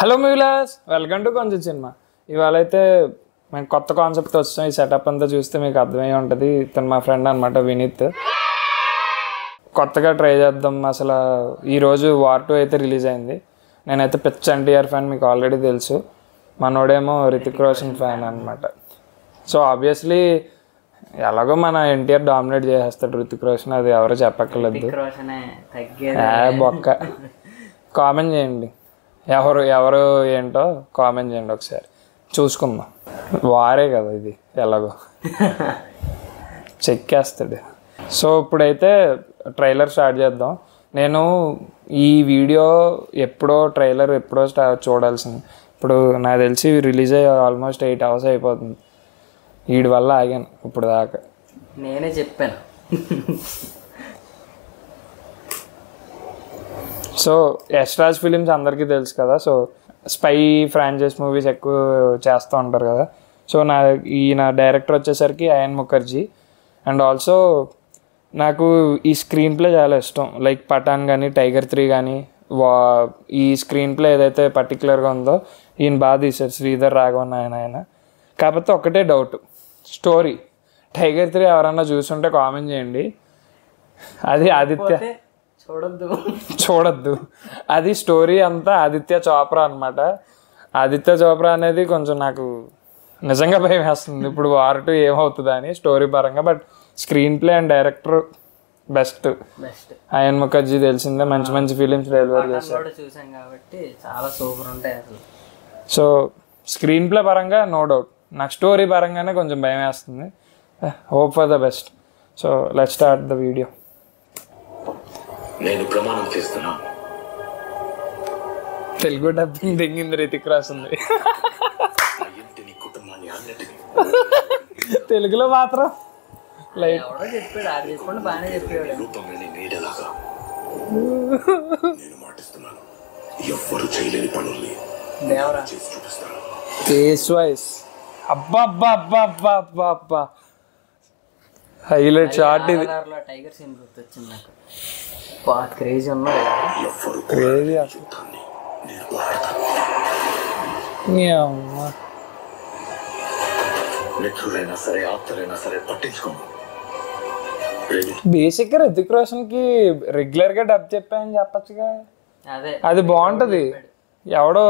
Hello మిలాస్, welcome to కొంచెం cinema. ఇవాళ అయితే మేము కొత్త కాన్సెప్ట్ వచ్చాం. ఈ సెటప్ అంతా చూస్తే మీకు అర్థమై ఉంటుంది. ఇతను మా ఫ్రెండ్ అనమాట, వినీత్. కొత్తగా ట్రై చేద్దాం. అసలు ఈరోజు వార్ 2 అయితే రిలీజ్ అయింది. నేనైతే పిచ్చ ఎన్టీఆర్ ఫ్యాన్, మీకు ఆల్రెడీ తెలుసు. మనోడేమో రితిక్ రోషన్ ఫ్యాన్ అనమాట. సో ఆబ్వియస్లీ ఎలాగో మన ఎన్టీఆర్ డామినేట్ చేసేస్తాడు రితిక్ రోషన్, అది ఎవరు చెప్పక్కర్లేదు. బొక్క. కామెంట్ చేయండి ఎవరు ఏంటో కామెంట్ చేయండి, ఒకసారి చూసుకుందాం. వారే కదా ఇది, ఎలాగో చెక్కేస్తాడు. సో ఇప్పుడైతే ట్రైలర్ స్టార్ట్ చేద్దాం. నేను ఈ వీడియో ట్రైలర్ ఎప్పుడో చూడాల్సింది. ఇప్పుడు నాకు తెలిసి రిలీజ్ అయ్యి ఆల్మోస్ట్ 8 hours అయిపోతుంది. వీడి వల్ల ఆగాను ఇప్పుడు దాకా. నేనే చెప్పాను. సో యశ్రాజ్ ఫిలిమ్స్ అందరికీ తెలుసు కదా. సో స్పై ఫ్రాంచైజ్ మూవీస్ ఎక్కువ చేస్తూ ఉంటారు కదా. సో ఈయన డైరెక్టర్ వచ్చేసరికి అయన్ ముఖర్జీ. అండ్ ఆల్సో నాకు ఈ స్క్రీన్ ప్లే చాలా ఇష్టం. లైక్ పఠాన్ కానీ, టైగర్ 3 కానీ, ఈ స్క్రీన్ ప్లే ఏదైతే పర్టికులర్గా ఉందో ఈయన బాగా తీశారు, శ్రీధర్ రాఘవన్ ఆయన. కాకపోతే ఒకటే డౌట్, స్టోరీ. టైగర్ 3 ఎవరన్నా చూసుంటే కామెంట్ చేయండి. అది ఆదిత్య చూడొద్దు. అది స్టోరీ అంతా ఆదిత్య చోప్రా అనమాట. ఆదిత్య చోప్రా అనేది కొంచెం నాకు నిజంగా భయం వేస్తుంది ఇప్పుడు వార్ 2 ఏమవుతుందా అని స్టోరీ పరంగా. But screenplay and director best. Ayan Mukherjee తెలిసిందే, మంచి మంచి ఫిలిమ్స్ డెలివర్ చేశారు. సో స్క్రీన్ ప్లే పరంగా నో డౌట్. నాకు స్టోరీ పరంగానే కొంచెం భయం వేస్తుంది. Hope for the best. So let's start the video. నేను ప్రమాణం చేస్తున్నా. తెలుగు డబ్బింగ్ దిగింది, రితిక్ రాసింది. తెలుగులో మాత్రం అబ్బా హైలైట్ షాట్ ఇది. టైగర్ సీన్ గుర్తొచ్చింది నాకు. క్రేజీ ఉన్నాడు, క్రేజీ అసలు. బేసిక్ గా రితిక్ రోషన్ కి రెగ్యులర్ గా డబ్ చెప్పాయని చెప్పచ్చుగా. అది బాగుంటది. ఎవడో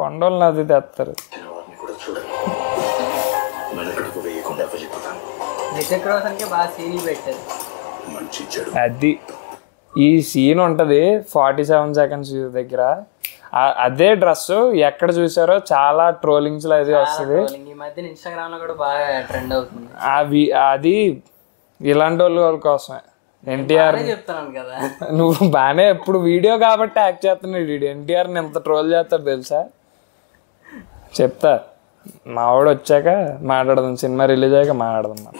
కొండోళ్ళు అది తెస్తారు. అది ఈ సీన్ ఉంటుంది 47 seconds దగ్గర. అదే డ్రెస్ ఎక్కడ చూసారో చాలా ట్రోలింగ్స్ లో అది వస్తుంది. అది ఇలాంటి వాళ్ళ కోసమే. ఎన్టీఆర్ నువ్వు బాగానే ఎప్పుడు వీడియో కాబట్టి యాక్ట్ చేస్తున్నాడు. ఎన్టీఆర్ని ఎంత ట్రోల్ చేస్తాడు తెలుసా. చెప్తా, మా వాడు వచ్చాక మాట్లాడదాం, సినిమా రిలీజ్ అయ్యాక మాట్లాడదాం.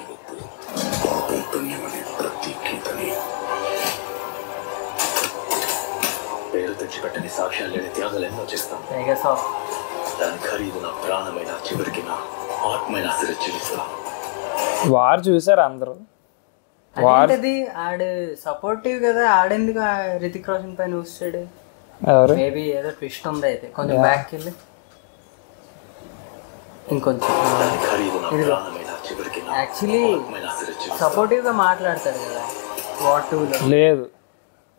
సాక్ష్యాలు లేని త్యాగాలు ఎన్నో చేస్తాను. దాని ఖరీదు నా ప్రాణమైన, చివరికి నా ఆత్మైన చెల్లిస్తా. వార్ చూసారు అందరూ. ఆడు సపోర్టివ్ కదా, ఆడేందుకు రితిక్ రోషన్ పైన చూస్తాడు. మేబీ ఏదో ట్విస్ట్ ఉంది. అయితే కొంచెం బ్యాక్ వెళ్ళి ఇంకొంచెం యాక్చువల్లీ సపోర్టివ్ గా మాట్లాడతాడు కదా వార్ 2లో. లేదు,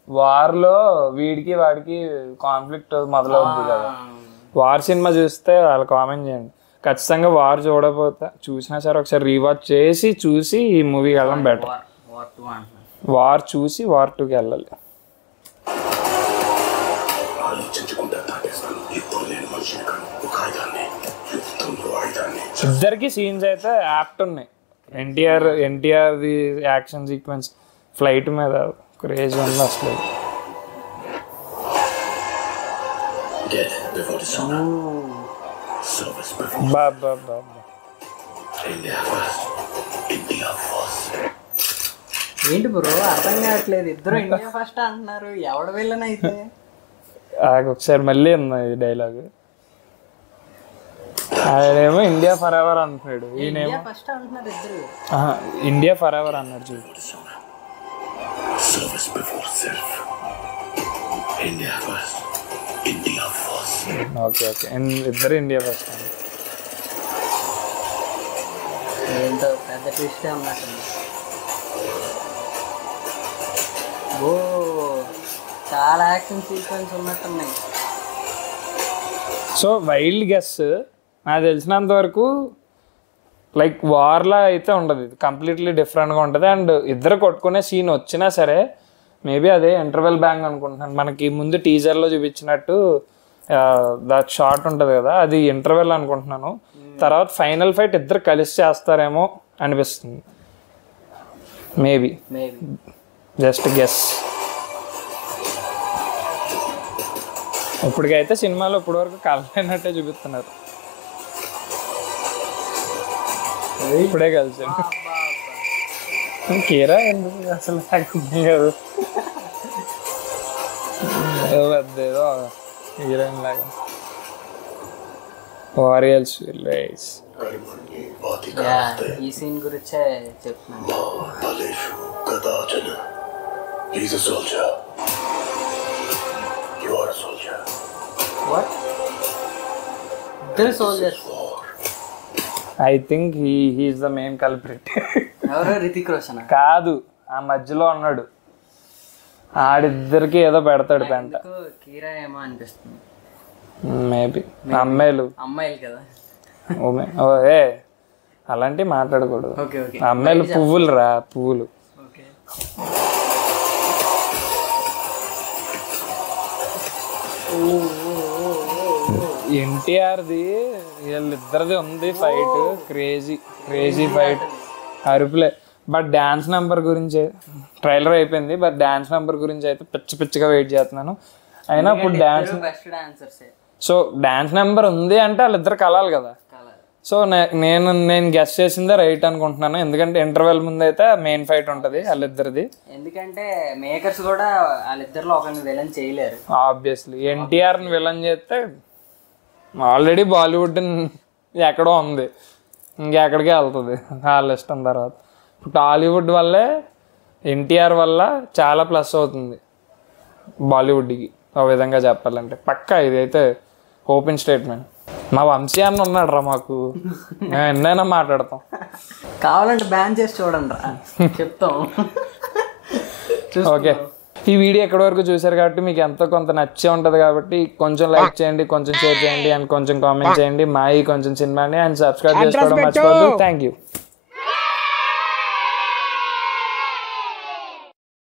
వార్లో వీడికి వాడికి కాన్ఫ్లిక్ట్ మొదలవుద్ది కదా. వార్ సినిమా చూస్తే వాళ్ళు కామెంట్ చేయండి. ఖచ్చితంగా వార్ చూడకపోతే చూసినా సరే ఒకసారి రీవాచ్ చేసి చూసి ఈ మూవీకి వెళ్ళడం బెటర్. వార్ చూసి వార్ 2కి వెళ్ళాలి. ఇద్దరికి సీన్స్ అయితే యాప్ట్ ఉన్నాయి. ఎన్టీఆర్ది యాక్షన్ సీక్వెన్స్ ఫ్లైట్ మీద క్రేజ్ ఉంది అసలు. ఏంటి బ్రో అర్థం కావట్లేదు. ఇద్దరు ఇండియా ఫస్ట్ అంటున్నారు, ఎవడ వెళ్ళనైతే. ఒకసారి మళ్ళీ ఉన్నాయి డైలాగ్. ఆయనేమో ఇండియా ఫర్ ఎవర్ అంటున్నాడు, ఈయనేమో ఫస్ట్ అంటున్నారు ఇద్దరు. ఇండియా ఫర్ ఎవర్ అన్నాడు చూడు. Service before self. India first. India first. Okay okay ఇద్దరు ఇండియా ఫస్ట్. ఏంటో పెద్ద ట్విస్టే ఉన్నట్టుంది. ఓ చాలా యాక్షన్ సీక్వెన్స్ ఉన్నట్టున్నాయి. సో వైల్డ్ గెస్ నాకు తెలిసినంత వరకు లైక్ వార్లా అయితే ఉండదు, ఇది కంప్లీట్లీ డిఫరెంట్గా ఉంటుంది. అండ్ ఇద్దరు కొట్టుకునే సీన్ వచ్చినా సరే మేబీ అదే ఇంటర్వెల్ బ్యాంగ్ అనుకుంటున్నాను. మనకి ముందు టీజర్లో చూపించినట్టు దట్ షార్ట్ ఉంటుంది కదా, అది ఇంటర్వెల్ అనుకుంటున్నాను. తర్వాత ఫైనల్ ఫైట్ ఇద్దరు కలిసి చేస్తారేమో అనిపిస్తుంది. Maybe just guess. ఇప్పటికైతే సినిమాలో ఇప్పటి వరకు కలైనట్టే చూపిస్తున్నారు. ఇప్పుడే కలిసి కీరా ఎందుకు అసలు లేకుండా కదా, ఏదో హీరోయిన్ లాగా. వారియల్స్ ఈ సీన్ గురించే చెప్తున్నాను. What? They're soldiers. I think he is the main culprit. ఎవరో రితిక్ రోషన్ కాదు, ఆ మధ్యలో ఉన్నాడు, ఆడిద్దరికి ఏదో పెడతాడు పెంట. కీరా ఏమో అనిపిస్తుంది. మేబీ అమ్మాయిలు కదా. ఏ అలాంటివి మాట్లాడకూడదు. ఓకే అమ్మాయిలు పువ్వులు రా, పువ్వులు. ఎన్టీఆర్ది వీళ్ళిద్దరిది ఉంది ఫైట్, క్రేజీ ఫైట్, అరుపులే. బట్ డ్యాన్స్ నెంబర్ గురించి ట్రైలర్ అయిపోయింది, బట్ డ్యాన్స్ నెంబర్ గురించి అయితే పిచ్చిగా వెయిట్ చేస్తున్నాను. అయినా ఇప్పుడు డ్యాన్స్, సో డ్యాన్స్ నెంబర్ ఉంది అంటే వాళ్ళిద్దరు కలాలి కదా. సో నేను గెస్ చేసిందే రైట్ అనుకుంటున్నాను, ఎందుకంటే ఇంటర్వెల్ ముందు అయితే మెయిన్ ఫైట్ ఉంటుంది వాళ్ళిద్దరిది. ఎందుకంటే మేకర్స్ కూడా వాళ్ళిద్దరిలో ఒకరిని విలన్ చేయలేరు ఆబ్వియస్లీ. ఎన్టీఆర్ని విలన్ చేస్తే ఆల్రెడీ బాలీవుడ్ ఎక్కడో ఉంది, ఇంకెక్కడికే వెళ్తుంది వాళ్ళ ఇష్టం. తర్వాత టాలీవుడ్ వల్లే ఎన్టీఆర్ వల్ల చాలా ప్లస్ అవుతుంది బాలీవుడ్కి, ఆ విధంగా చెప్పాలంటే పక్కా ఇదైతే ఓపెన్ స్టేట్మెంట్. మా వంశీ అన్న ఉన్నాడు రా, మాకు మేము ఎన్నైనా మాట్లాడతాం. కావాలంటే బ్యాన్ చేసి చూడండి రా, చెప్తాం. ఓకే, ఈ వీడియో ఎక్కడి వరకు చూసారు కాబట్టి మీకు ఎంతో కొంత నచ్చే ఉంటుంది కాబట్టి కొంచెం లైక్ చేయండి, కొంచెం షేర్ చేయండి, అండ్ కొంచెం కామెంట్ చేయండి. కొంచెం సినిమాని అండ్ సబ్స్క్రైబ్ చేసుకోవడం మర్చిపోవద్దు. Thank you.